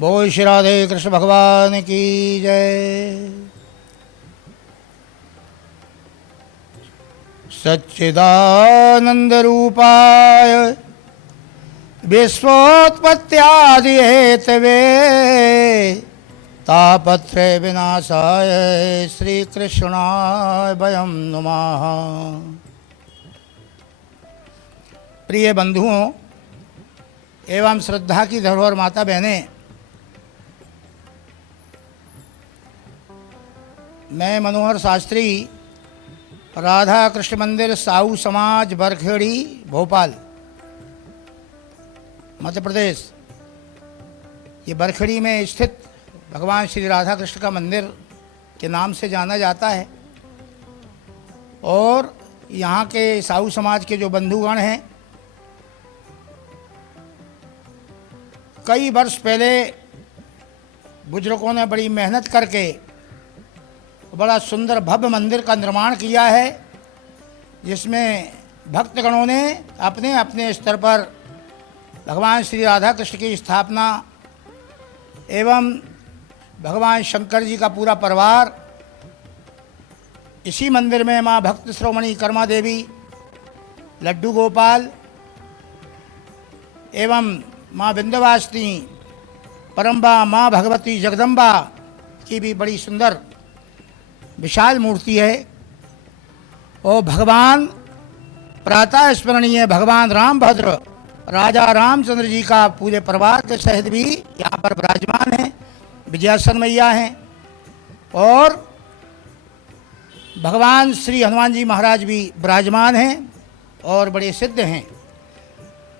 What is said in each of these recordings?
बोल श्री राधे कृष्ण भगवान की जय। सच्चिदानंद रूपाय विश्वोत्पत्त्यादि हेतवे तापत्रय विनाशाय श्री कृष्णाय वयं नमः। प्रिय बंधुओं एवं श्रद्धा की धरोहर माता बहनें, मैं मनोहर शास्त्री राधा कृष्ण मंदिर साहू समाज बरखेड़ी भोपाल मध्य प्रदेश, ये बरखेड़ी में स्थित भगवान श्री राधा कृष्ण का मंदिर के नाम से जाना जाता है। और यहाँ के साहू समाज के जो बंधुगण हैं, कई वर्ष पहले बुजुर्गों ने बड़ी मेहनत करके बड़ा सुंदर भव्य मंदिर का निर्माण किया है, जिसमें भक्तगणों ने अपने अपने स्तर पर भगवान श्री राधा कृष्ण की स्थापना एवं भगवान शंकर जी का पूरा परिवार इसी मंदिर में माँ भक्त श्रोमणी कर्मा देवी, लड्डू गोपाल एवं माँ विंध्यवासिनी परम्बा माँ भगवती जगदम्बा की भी बड़ी सुंदर विशाल मूर्ति है। और भगवान प्रातः स्मरणीय भगवान रामभद्र राजा रामचंद्र जी का पूरे परिवार के सहित भी यहाँ पर विराजमान हैं। विजयासन मैया हैं और भगवान श्री हनुमान जी महाराज भी विराजमान हैं और बड़े सिद्ध हैं।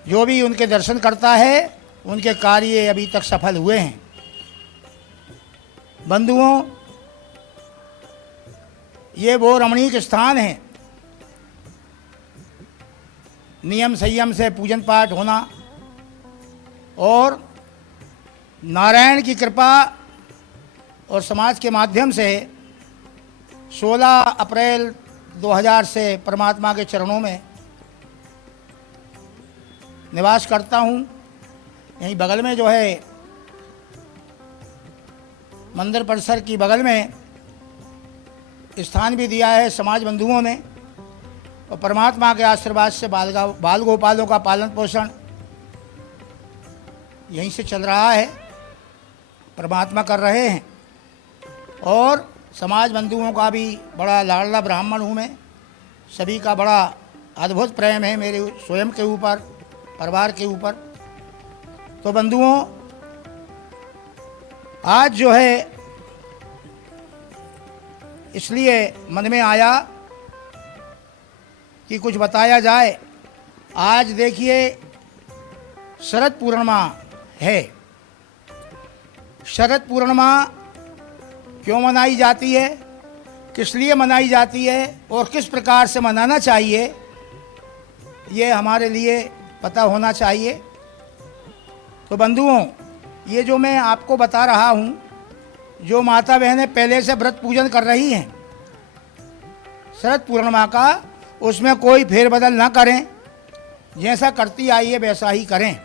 जो भी उनके दर्शन करता है उनके कार्य अभी तक सफल हुए हैं। बंधुओं, ये वो रमणीक स्थान है, नियम संयम से पूजन पाठ होना और नारायण की कृपा और समाज के माध्यम से 16 अप्रैल 2000 से परमात्मा के चरणों में निवास करता हूँ। यहीं बगल में जो है मंदिर परिसर की बगल में स्थान भी दिया है समाज बंधुओं ने, और परमात्मा के आशीर्वाद से बाल गोपालों का पालन पोषण यहीं से चल रहा है, परमात्मा कर रहे हैं। और समाज बंधुओं का भी बड़ा लाडला ब्राह्मण हूँ मैं, सभी का बड़ा अद्भुत प्रेम है मेरे स्वयं के ऊपर, परिवार के ऊपर। तो बंधुओं, आज जो है इसलिए मन में आया कि कुछ बताया जाए। आज देखिए शरद पूर्णिमा है। शरद पूर्णिमा क्यों मनाई जाती है, किस लिए मनाई जाती है और किस प्रकार से मनाना चाहिए, ये हमारे लिए पता होना चाहिए। तो बंधुओं, ये जो मैं आपको बता रहा हूँ, जो माता बहनें पहले से व्रत पूजन कर रही हैं शरद पूर्णिमा का, उसमें कोई फेरबदल ना करें, जैसा करती आई है वैसा ही करें।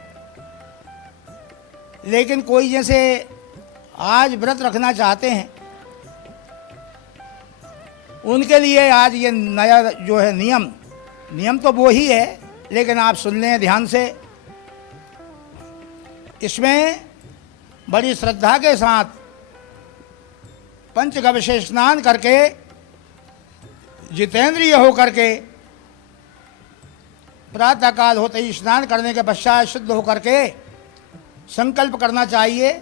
लेकिन कोई जैसे आज व्रत रखना चाहते हैं, उनके लिए आज ये नया जो है नियम तो वो ही है, लेकिन आप सुन लें ध्यान से। इसमें बड़ी श्रद्धा के साथ पंचगव्य से स्नान करके, जितेंद्रिय होकर के, प्रातःकाल होते ही स्नान करने के पश्चात शुद्ध होकर के संकल्प करना चाहिए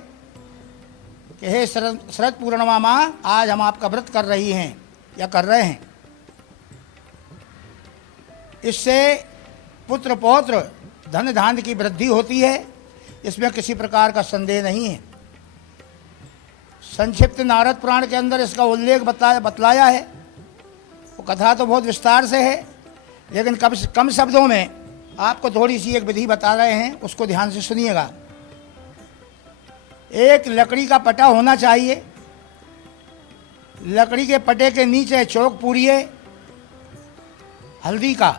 कि हे शरद पूर्णिमा माँ, आज हम आपका व्रत कर रही हैं या कर रहे हैं। इससे पुत्र पौत्र धन धान्य की वृद्धि होती है, इसमें किसी प्रकार का संदेह नहीं है। संक्षिप्त नारद पुराण के अंदर इसका उल्लेख बतलाया है। वो कथा तो बहुत विस्तार से है, लेकिन कम शब्दों में आपको थोड़ी सी एक विधि बता रहे हैं, उसको ध्यान से सुनिएगा। एक लकड़ी का पटा होना चाहिए। लकड़ी के पटे के नीचे चौक पूरिए हल्दी का,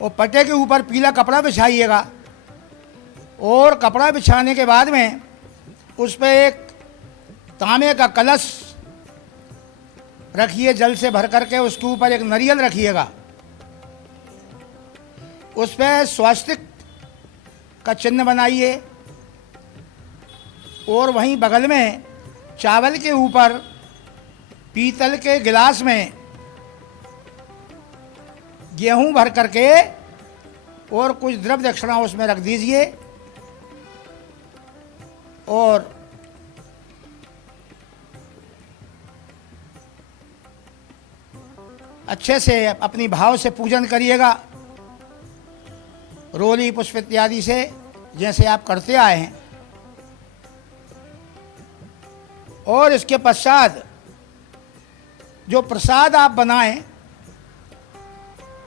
और पटे के ऊपर पीला कपड़ा बिछाइएगा। और कपड़ा बिछाने के बाद में उस पर एक तांबे का कलश रखिए जल से भर करके, उसके ऊपर एक नारियल रखिएगा, उस पर स्वास्तिक का चिन्ह बनाइए और वहीं बगल में चावल के ऊपर पीतल के गिलास में गेहूं भर करके और कुछ द्रव्य दक्षिणा उसमें रख दीजिए और अच्छे से अपनी भाव से पूजन करिएगा, रोली पुष्प इत्यादि से, जैसे आप करते आए हैं। और इसके पश्चात जो प्रसाद आप बनाएं,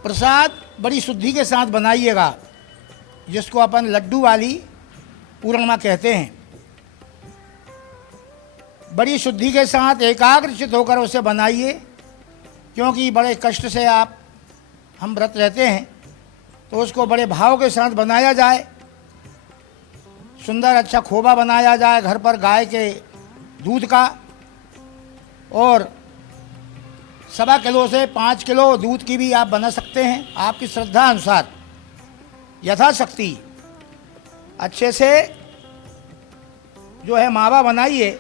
प्रसाद बड़ी शुद्धि के साथ बनाइएगा, जिसको अपन लड्डू वाली पूर्णिमा कहते हैं। बड़ी शुद्धि के साथ एकाग्रचित होकर उसे बनाइए, क्योंकि बड़े कष्ट से हम व्रत रहते हैं, तो उसको बड़े भाव के साथ बनाया जाए। सुंदर अच्छा खोबा बनाया जाए घर पर गाय के दूध का, और 1.25 किलो से 5 किलो दूध की भी आप बना सकते हैं, आपकी श्रद्धा अनुसार यथाशक्ति। अच्छे से जो है मावा बनाइए,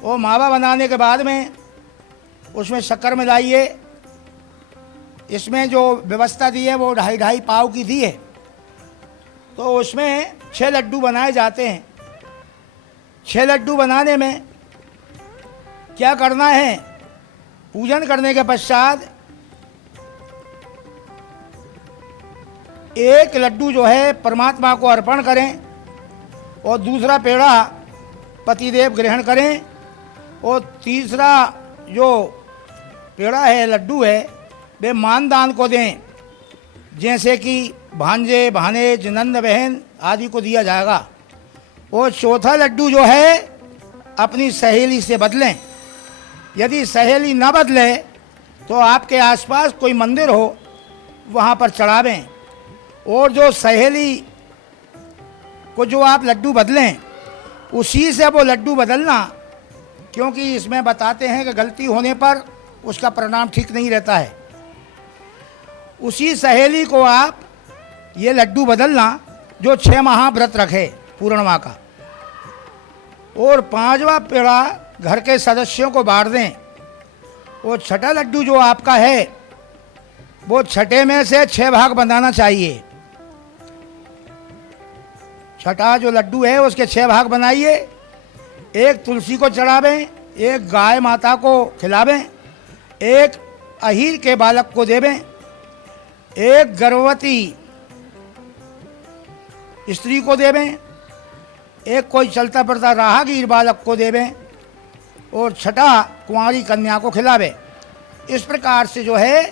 वो मावा बनाने के बाद में उसमें शक्कर मिलाइए। इसमें जो व्यवस्था दी है वो 2.5 पाव की दी है, तो उसमें 6 लड्डू बनाए जाते हैं। 6 लड्डू बनाने में क्या करना है, पूजन करने के पश्चात एक लड्डू जो है परमात्मा को अर्पण करें और दूसरा पेड़ा पतिदेव ग्रहण करें, और तीसरा जो पेड़ा है, लड्डू है, वे मानदान को दें, जैसे कि भांजे भानेज नंद बहन आदि को दिया जाएगा। और चौथा लड्डू जो है अपनी सहेली से बदलें। यदि सहेली न बदले तो आपके आसपास कोई मंदिर हो वहाँ पर चढ़ावें, और जो सहेली को जो आप लड्डू बदलें उसी से वो लड्डू बदलना, क्योंकि इसमें बताते हैं कि गलती होने पर उसका परिणाम ठीक नहीं रहता है। उसी सहेली को आप ये लड्डू बदलना जो 6 महाव्रत रखे पूर्णिमा का, और 5वां पेड़ा घर के सदस्यों को बांट दें। वो छठा लड्डू जो आपका है वो छठे में से 6 भाग बनाना चाहिए। छठा जो लड्डू है उसके 6 भाग बनाइए। एक तुलसी को चढ़ावें, एक गाय माता को खिलावें, एक अहीर के बालक को देवें, एक गर्भवती स्त्री को देवें, एक कोई चलता फिरता राहगीर बालक को देवें, और छठा कुंवारी कन्या को खिलावे। इस प्रकार से जो है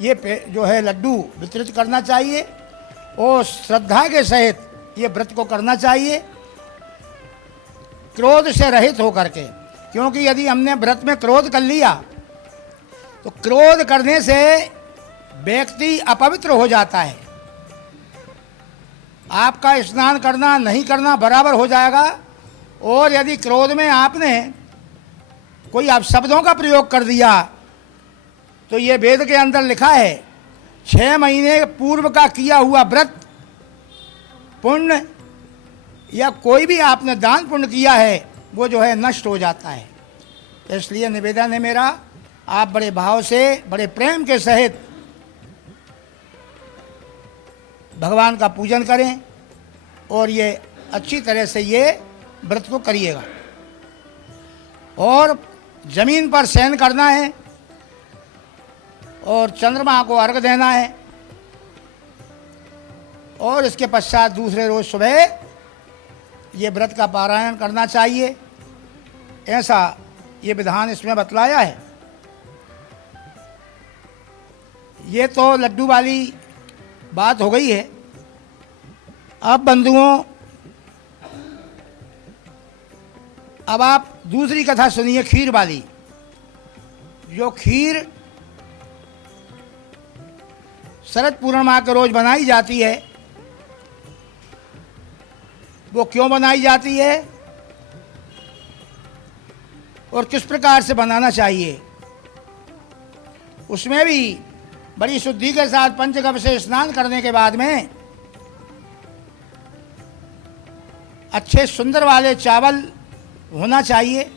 ये जो है लड्डू वितरित करना चाहिए, और श्रद्धा के सहित ये व्रत को करना चाहिए, क्रोध से रहित होकर के। क्योंकि यदि हमने व्रत में क्रोध कर लिया तो क्रोध करने से व्यक्ति अपवित्र हो जाता है। आपका स्नान करना नहीं करना बराबर हो जाएगा। और यदि क्रोध में आपने कोई अपशब्दों का प्रयोग कर दिया तो ये वेद के अंदर लिखा है 6 महीने पूर्व का किया हुआ व्रत पुण्य या कोई भी आपने दान पुण्य किया है वो जो है नष्ट हो जाता है। इसलिए निवेदन है मेरा, आप बड़े भाव से बड़े प्रेम के सहित भगवान का पूजन करें और ये अच्छी तरह से ये व्रत को करिएगा। और जमीन पर शयन करना है और चंद्रमा को अर्घ देना है, और इसके पश्चात दूसरे रोज सुबह ये व्रत का पारायण करना चाहिए। ऐसा ये विधान इसमें बतलाया है। ये तो लड्डू वाली बात हो गई है। अब बंधुओं, अब आप दूसरी कथा सुनिए, खीर वाली। जो खीर शरद पूर्णिमा के रोज बनाई जाती है, वो क्यों बनाई जाती है और किस प्रकार से बनाना चाहिए। उसमें भी बड़ी शुद्धि के साथ पंचगव्य से स्नान करने के बाद में अच्छे सुंदर वाले चावल होना चाहिए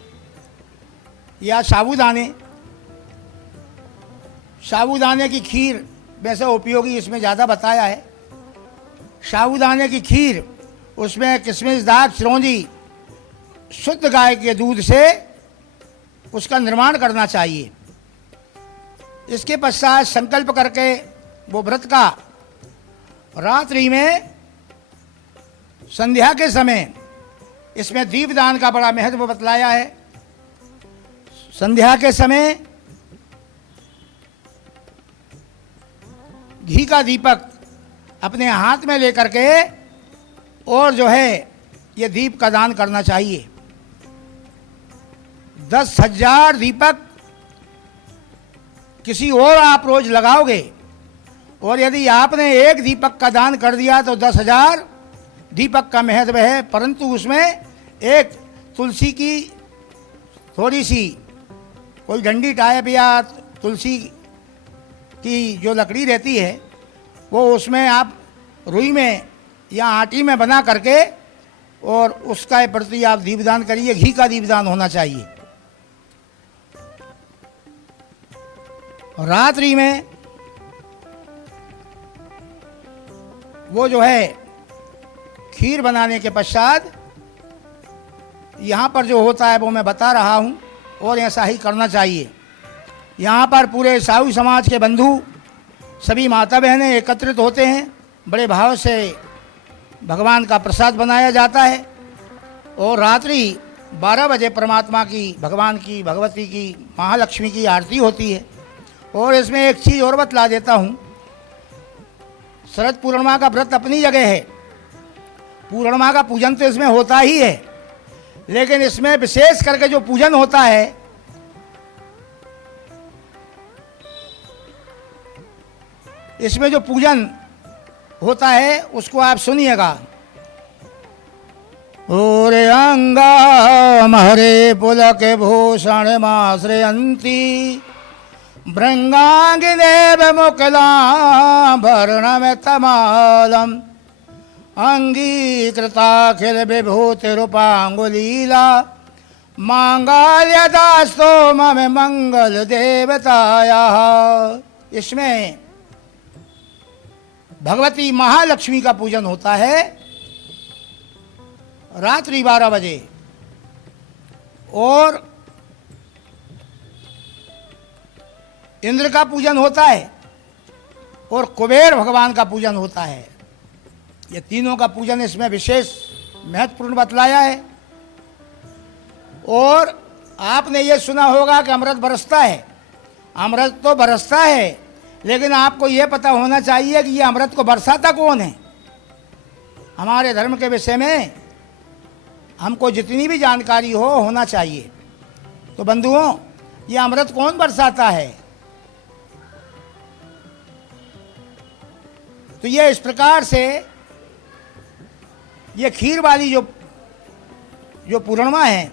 या साबूदाने की खीर वैसे उपयोगी इसमें ज़्यादा बताया है। साबूदाने की खीर, उसमें किशमिश, दाख, चिरौंजी शुद्ध गाय के दूध से उसका निर्माण करना चाहिए। इसके पश्चात संकल्प करके वो व्रत का रात्रि में संध्या के समय इसमें दीपदान का बड़ा महत्व बतलाया है। संध्या के समय घी का दीपक अपने हाथ में लेकर के और जो है ये दीप का दान करना चाहिए। 10,000 दीपक किसी और आप रोज लगाओगे और यदि आपने एक दीपक का दान कर दिया तो 10,000 दीपक का महत्व है। परंतु उसमें एक तुलसी की थोड़ी सी कोई डंडी टाइप या तुलसी की जो लकड़ी रहती है वो उसमें आप रुई में या आटी में बना करके और उसका प्रति आप दीपदान करिए। घी का दीपदान होना चाहिए। रात्रि में वो जो है खीर बनाने के पश्चात यहाँ पर जो होता है वो मैं बता रहा हूँ और ऐसा ही करना चाहिए। यहाँ पर पूरे साहू समाज के बंधु सभी माता बहनें एकत्रित होते हैं। बड़े भाव से भगवान का प्रसाद बनाया जाता है और रात्रि 12 बजे परमात्मा की, भगवान की, भगवती की, महालक्ष्मी की आरती होती है। और इसमें एक चीज़ और बतला देता हूँ, शरद पूर्णिमा का व्रत अपनी जगह है, पूर्णिमा का पूजन तो इसमें होता ही है, लेकिन इसमें विशेष करके जो पूजन होता है इसमें जो पूजन होता है उसको आप सुनिएगा। ओरे अंगा महरे पुलक भूषण माश्रयंती भृंगांगिदेव मुकलाभरणम तमालम अंगीकृताखिल विभूतिरूपांगुलीला मांगल्यदास्तो मम मंगल देवताया। इसमें भगवती महालक्ष्मी का पूजन होता है रात्रि 12 बजे और इंद्र का पूजन होता है और कुबेर भगवान का पूजन होता है। ये तीनों का पूजन इसमें विशेष महत्वपूर्ण बतलाया है। और आपने ये सुना होगा कि अमृत बरसता है। अमृत तो बरसता है, लेकिन आपको ये पता होना चाहिए कि ये अमृत को बरसाता कौन है। हमारे धर्म के विषय में हमको जितनी भी जानकारी होना चाहिए। तो बंधुओं, ये अमृत कौन बरसाता है? तो ये इस प्रकार से ये खीर वाली जो पूर्णिमा है,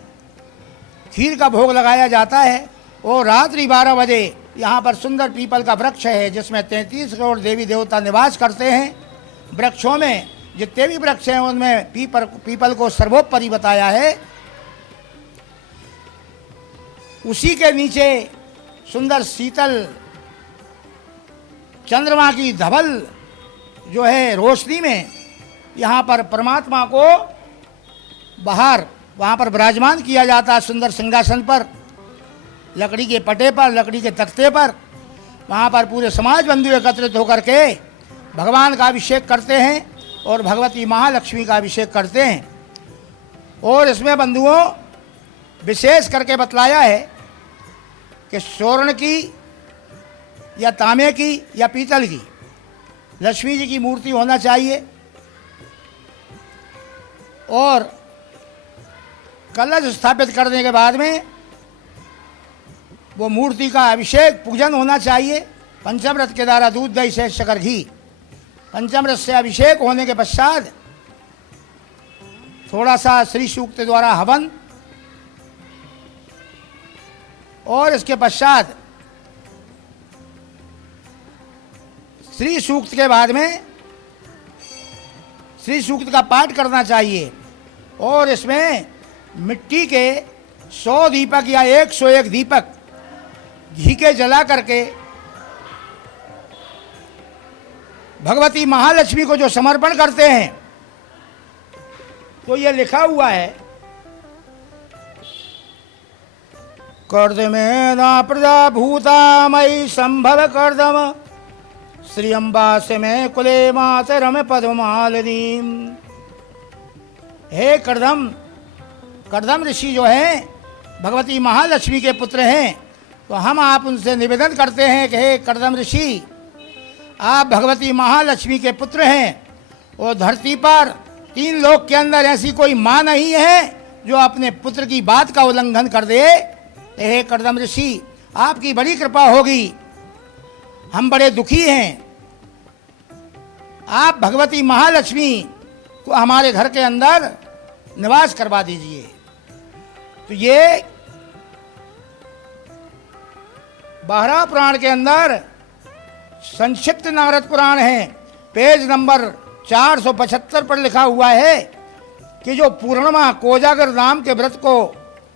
खीर का भोग लगाया जाता है। और रात्रि 12 बजे यहाँ पर सुंदर पीपल का वृक्ष है जिसमें 33 करोड़ देवी देवता निवास करते हैं। वृक्षों में जितने भी वृक्ष हैं उनमें पीपल को सर्वोपरि बताया है। उसी के नीचे सुंदर शीतल चंद्रमा की धवल जो है रोशनी में यहाँ पर परमात्मा को बाहर वहाँ पर विराजमान किया जाता है। सुंदर सिंहासन पर, लकड़ी के पटे पर, लकड़ी के तख्ते पर, वहाँ पर पूरे समाज बंधु एकत्रित होकर के भगवान का अभिषेक करते हैं और भगवती महालक्ष्मी का अभिषेक करते हैं। और इसमें बंधुओं विशेष करके बतलाया है कि स्वर्ण की या तांबे की या पीतल की लक्ष्मी जी की मूर्ति होना चाहिए। और कलश स्थापित करने के बाद में वो मूर्ति का अभिषेक पूजन होना चाहिए। पंचामृत के द्वारा दूध, दही, शहद, शक्कर, घी, पंचामृत से अभिषेक होने के पश्चात थोड़ा सा श्री सूक्त द्वारा हवन और इसके पश्चात श्री सूक्त के बाद में श्री सूक्त का पाठ करना चाहिए और इसमें मिट्टी के 100 दीपक या 101 दीपक घी के जला करके भगवती महालक्ष्मी को जो समर्पण करते हैं, तो ये लिखा हुआ है, कर्दमेना प्रजा भूता मयि संभव कर्दम श्री अम्बा से मैं कुले मातरम पद्मालिनीम। हे कर्दम, कर्दम ऋषि जो हैं भगवती महालक्ष्मी के पुत्र हैं, तो हम आप उनसे निवेदन करते हैं कि हे कर्दम ऋषि, आप भगवती महालक्ष्मी के पुत्र हैं और धरती पर 3 लोक के अंदर ऐसी कोई माँ नहीं है जो अपने पुत्र की बात का उल्लंघन कर दे। हे कर्दम ऋषि, आपकी बड़ी कृपा होगी, हम बड़े दुखी हैं, आप भगवती महालक्ष्मी को हमारे घर के अंदर निवास करवा दीजिए। तो ये 12 पुराण के अंदर संक्षिप्त नारद पुराण है, पेज नंबर 475 पर लिखा हुआ है कि जो पूर्णिमा कोजागर नाम के व्रत को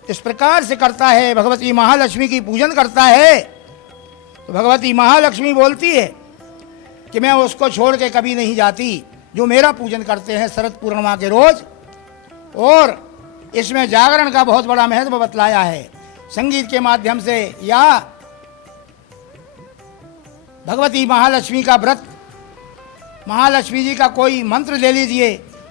इस प्रकार से करता है, भगवती महालक्ष्मी की पूजन करता है, तो भगवती महालक्ष्मी बोलती है कि मैं उसको छोड़ के कभी नहीं जाती, जो मेरा पूजन करते हैं शरद पूर्णिमा के रोज। और इसमें जागरण का बहुत बड़ा महत्व बतलाया है, संगीत के माध्यम से या भगवती महालक्ष्मी का व्रत, महालक्ष्मी जी का कोई मंत्र ले लीजिए,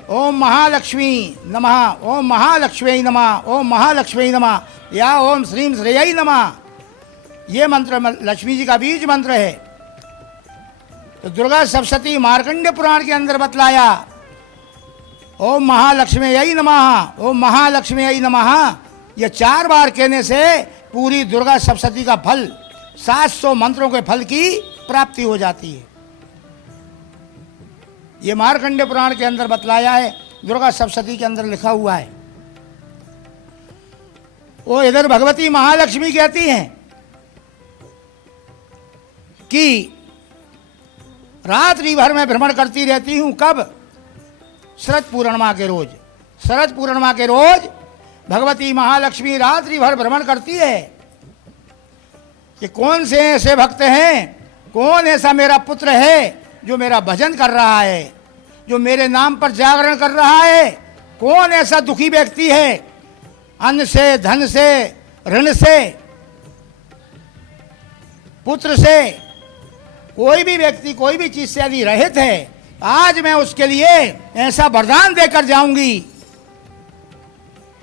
ओम महालक्ष्मी नमः, ओम महालक्ष्मी नमः, ओम महालक्ष्मी नमः, या ओम श्रीम श्रेयै नमः। ये मंत्र लक्ष्मी जी का बीज मंत्र है। तो दुर्गा सप्तशती मार्कंडेय पुराण के अंदर बतलाया, ओम महालक्ष्मी नमः, ओम महालक्ष्मी नमः। ये 4 बार कहने से पूरी दुर्गा सप्तशती का फल, 700 मंत्रों के फल की प्राप्ति हो जाती है। ये मार्कंडेय पुराण के अंदर बतलाया है, दुर्गा सप्तशती के अंदर लिखा हुआ है। वो इधर भगवती महालक्ष्मी कहती हैं कि रात्रि भर में भ्रमण करती रहती हूं। कब? शरद पूर्णिमा के रोज। शरद पूर्णिमा के रोज भगवती महालक्ष्मी रात्रि भर भ्रमण करती है कि कौन से ऐसे भक्त हैं, कौन ऐसा मेरा पुत्र है जो मेरा भजन कर रहा है, जो मेरे नाम पर जागरण कर रहा है, कौन ऐसा दुखी व्यक्ति है, अन्न से, धन से, ऋण से, पुत्र से, कोई भी व्यक्ति कोई भी चीज से यदि रहित है, आज मैं उसके लिए ऐसा वरदान देकर जाऊंगी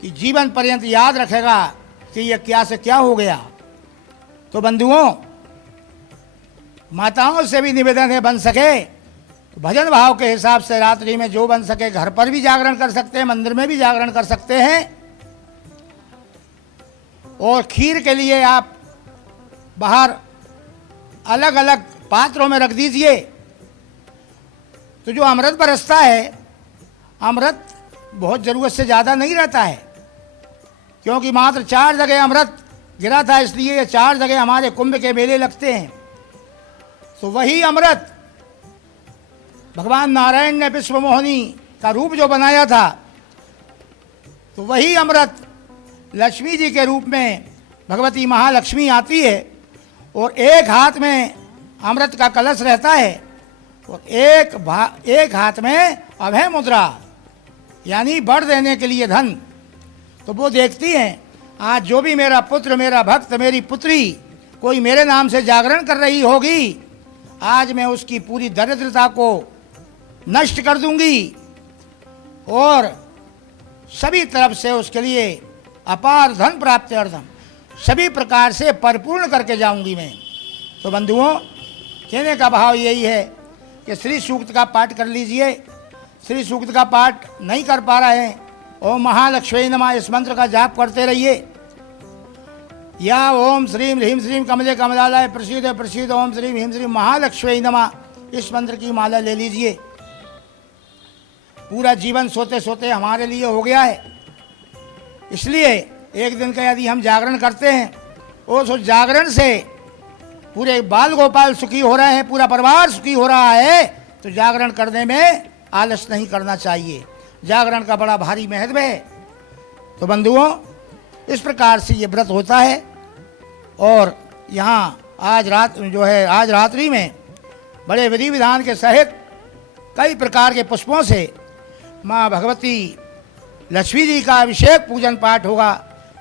कि जीवन पर्यंत याद रखेगा कि यह क्या से क्या हो गया। तो बंधुओं, माताओं से भी निवेदन है, बन सके तो भजन भाव के हिसाब से रात्रि में जो बन सके, घर पर भी जागरण कर सकते हैं, मंदिर में भी जागरण कर सकते हैं। और खीर के लिए आप बाहर अलग अलग पात्रों में रख दीजिए। तो जो अमृत बरसता है, अमृत बहुत ज़रूरत से ज़्यादा नहीं रहता है, क्योंकि मात्र 4 जगह अमृत गिरा था, इसलिए ये 4 जगह हमारे कुंभ के मेले लगते हैं। तो वही अमृत भगवान नारायण ने विश्व मोहिनी का रूप जो बनाया था, तो वही अमृत लक्ष्मी जी के रूप में भगवती महालक्ष्मी आती है और एक हाथ में अमृत का कलश रहता है और एक हाथ में अभय मुद्रा, यानी वर देने के लिए धन। तो वो देखती हैं, आज जो भी मेरा पुत्र, मेरा भक्त, मेरी पुत्री कोई मेरे नाम से जागरण कर रही होगी, आज मैं उसकी पूरी दरिद्रता को नष्ट कर दूंगी और सभी तरफ से उसके लिए अपार धन प्राप्त अर्थम सभी प्रकार से परिपूर्ण करके जाऊंगी मैं। तो बंधुओं, कहने का भाव यही है कि श्री सूक्त का पाठ कर लीजिए। श्री सूक्त का पाठ नहीं कर पा रहे हैं, ओम महालक्ष्मी नमः इस मंत्र का जाप करते रहिए, या ओम श्रीम ह्रीम श्रीम कमले कमलालय प्रसीद प्रसीद ओम श्रीम ह्रीम श्रीम महालक्ष्मी नमः इस मंत्र की माला ले लीजिए। पूरा जीवन सोते सोते हमारे लिए हो गया है। इसलिए एक दिन का यदि हम जागरण करते हैं और उस जागरण से पूरे बाल गोपाल सुखी हो रहे हैं, पूरा परिवार सुखी हो रहा है, तो जागरण करने में आलस नहीं करना चाहिए। जागरण का बड़ा भारी महत्व है। तो बंधुओं, इस प्रकार से ये व्रत होता है। और यहाँ आज रात्रि में बड़े विधि विधान के सहित कई प्रकार के पुष्पों से माँ भगवती लक्ष्मी जी का अभिषेक पूजन पाठ होगा।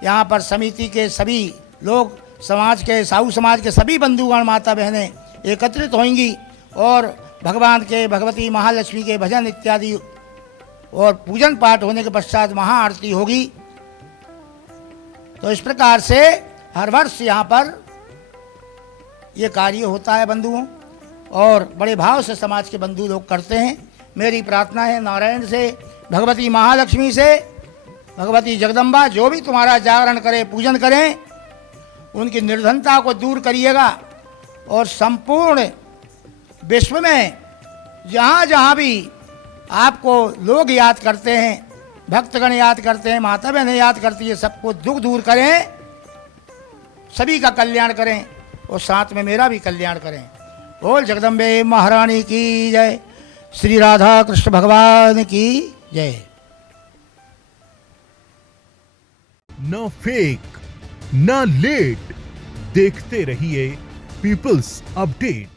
यहाँ पर समिति के सभी लोग, समाज के, साहू समाज के सभी बंधुगण, माता बहनें एकत्रित होंगी और भगवान के, भगवती महालक्ष्मी के भजन इत्यादि और पूजन पाठ होने के पश्चात महाआरती होगी। तो इस प्रकार से हर वर्ष यहाँ पर ये कार्य होता है बंधुओं, और बड़े भाव से समाज के बंधु लोग करते हैं। मेरी प्रार्थना है नारायण से, भगवती महालक्ष्मी से, भगवती जगदम्बा जो भी तुम्हारा जागरण करे, पूजन करें, उनकी निर्धनता को दूर करिएगा और संपूर्ण विश्व में जहाँ जहाँ भी आपको लोग याद करते हैं, भक्तगण याद करते हैं, माता बहनें याद करती है, सबको दुख दूर करें, सभी का कल्याण करें और साथ में मेरा भी कल्याण करें। बोल जगदम्बे महारानी की जय, श्री राधा कृष्ण भगवान की जय। न फेक न लेट, देखते रहिए पीपल्स अपडेट।